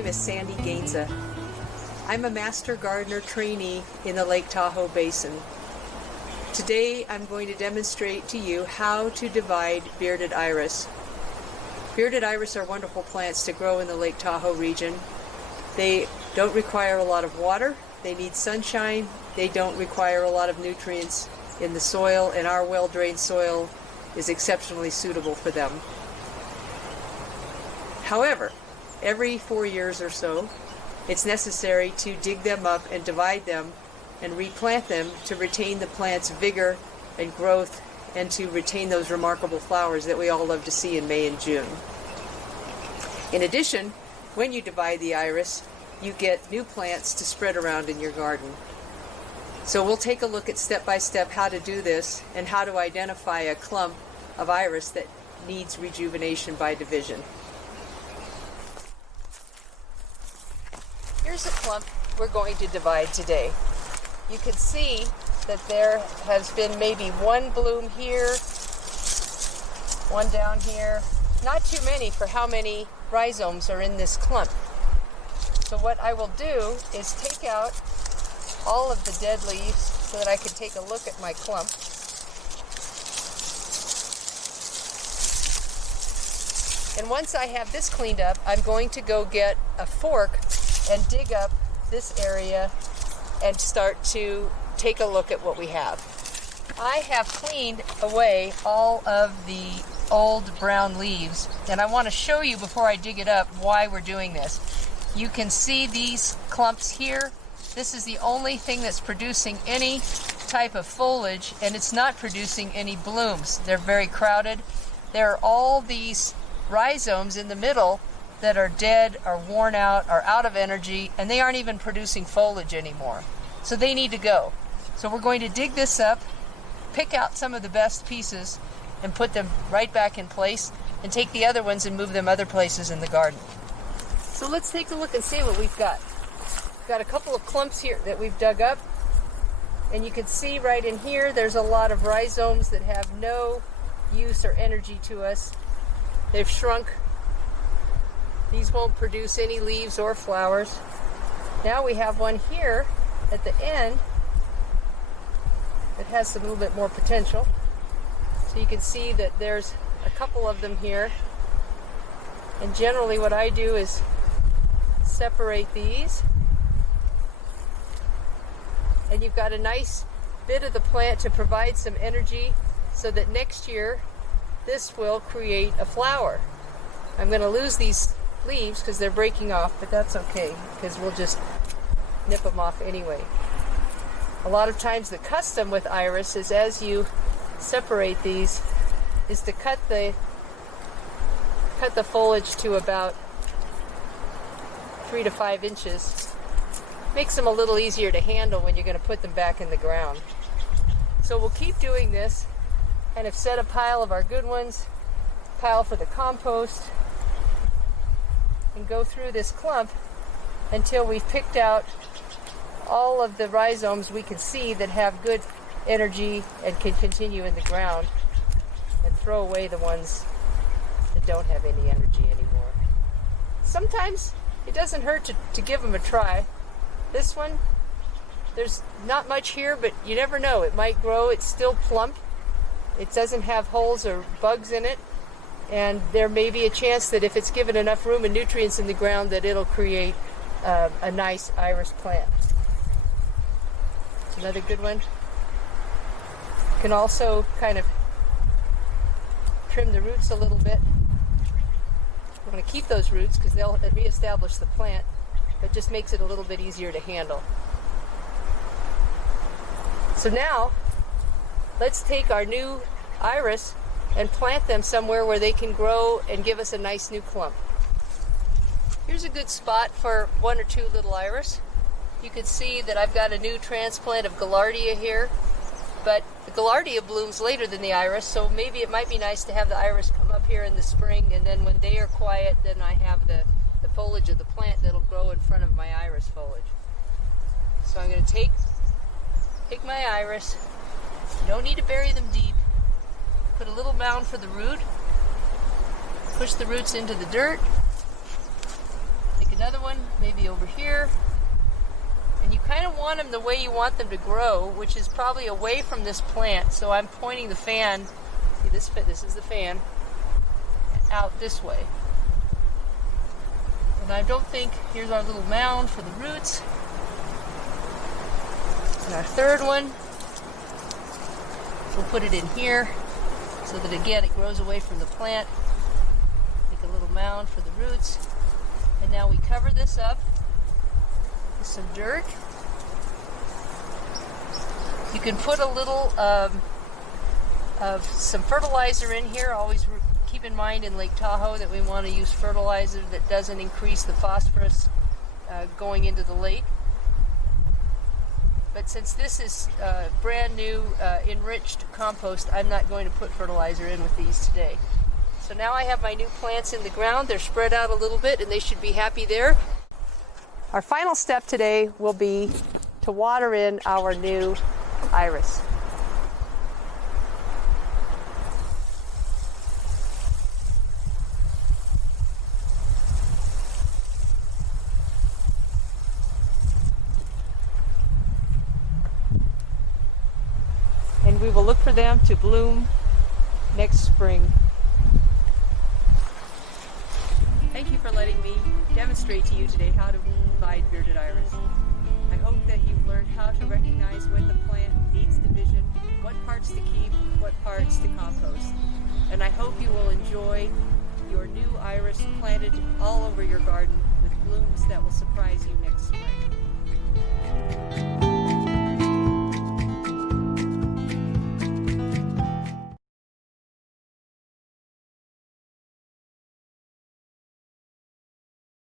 name is Sandy Gainza. I'm a Master Gardener trainee in the Lake Tahoe Basin. Today I'm going to demonstrate to you how to divide bearded iris. Bearded iris are wonderful plants to grow in the Lake Tahoe region. They don't require a lot of water, they need sunshine, they don't require a lot of nutrients in the soil, and our well-drained soil is exceptionally suitable for them. However, every 4 years or so, it's necessary to dig them up and divide them and replant them to retain the plant's vigor and growth and to retain those remarkable flowers that we all love to see in May and June. In addition, when you divide the iris, you get new plants to spread around in your garden. So we'll take a look at step by step how to do this and how to identify a clump of iris that needs rejuvenation by division. Here's a clump we're going to divide today. You can see that there has been maybe one bloom here, one down here. Not too many for how many rhizomes are in this clump. So what I will do is take out all of the dead leaves so that I can take a look at my clump. And once I have this cleaned up, I'm going to go get a fork and dig up this area and start to take a look at what we have. I have cleaned away all of the old brown leaves, and I want to show you before I dig it up why we're doing this. You can see these clumps here. This is the only thing that's producing any type of foliage, and it's not producing any blooms. They're very crowded. There are all these rhizomes in the middle that are dead, are worn out, are out of energy, and they aren't even producing foliage anymore. So they need to go. So we're going to dig this up, pick out some of the best pieces, and put them right back in place, and take the other ones and move them other places in the garden. So let's take a look and see what we've got. We've got a couple of clumps here that we've dug up, and you can see right in here there's a lot of rhizomes that have no use or energy to us. They've shrunk. These won't produce any leaves or flowers. Now we have one here at the end that has a little bit more potential. So you can see that there's a couple of them here. And generally what I do is separate these. And you've got a nice bit of the plant to provide some energy so that next year this will create a flower. I'm going to lose these leaves because they're breaking off, but that's okay because we'll just nip them off anyway. A lot of times the custom with iris is as you separate these is to cut the foliage to about 3 to 5 inches. Makes them a little easier to handle when you're going to put them back in the ground. So we'll keep doing this, and have set a pile of our good ones, pile for the compost, and go through this clump until we've picked out all of the rhizomes we can see that have good energy and can continue in the ground, and throw away the ones that don't have any energy anymore. Sometimes it doesn't hurt to give them a try. This one, there's not much here, but you never know. It might grow. It's still plump. It doesn't have holes or bugs in it. And there may be a chance that if it's given enough room and nutrients in the ground that it'll create a nice iris plant. It's another good one. You can also kind of trim the roots a little bit. I'm going to keep those roots because they'll reestablish the plant, but just makes it a little bit easier to handle. So now, let's take our new iris and plant them somewhere where they can grow and give us a nice new clump. Here's a good spot for 1 or 2 little iris. You can see that I've got a new transplant of Gaillardia here, but the Gaillardia blooms later than the iris, so maybe it might be nice to have the iris come up here in the spring, and then when they are quiet, then I have the foliage of the plant that'll grow in front of my iris foliage. So I'm going to take my iris. You don't need to bury them deep. Put a little mound for the root. Push the roots into the dirt. Take a another one maybe over here. And you kind of want them the way you want them to grow, which is probably away from this plant. So I'm pointing the fan, see this is the fan, out this way. And I don't think, here's our little mound for the roots. And our third one, we'll put it in here so that again it grows away from the plant. Make a little mound for the roots. And now we cover this up with some dirt. You can put a little of some fertilizer in here. Always keep in mind in Lake Tahoe that we want to use fertilizer that doesn't increase the phosphorus going into the lake. But since this is brand new enriched compost, I'm not going to put fertilizer in with these today. So now I have my new plants in the ground. They're spread out a little bit and they should be happy there. Our final step today will be to water in our new iris. And we will look for them to bloom next spring. Thank you for letting me demonstrate to you today how to divide bearded iris. I hope that you've learned how to recognize when the plant needs division, what parts to keep, what parts to compost. And I hope you will enjoy your new iris planted all over your garden with blooms that will surprise you next spring.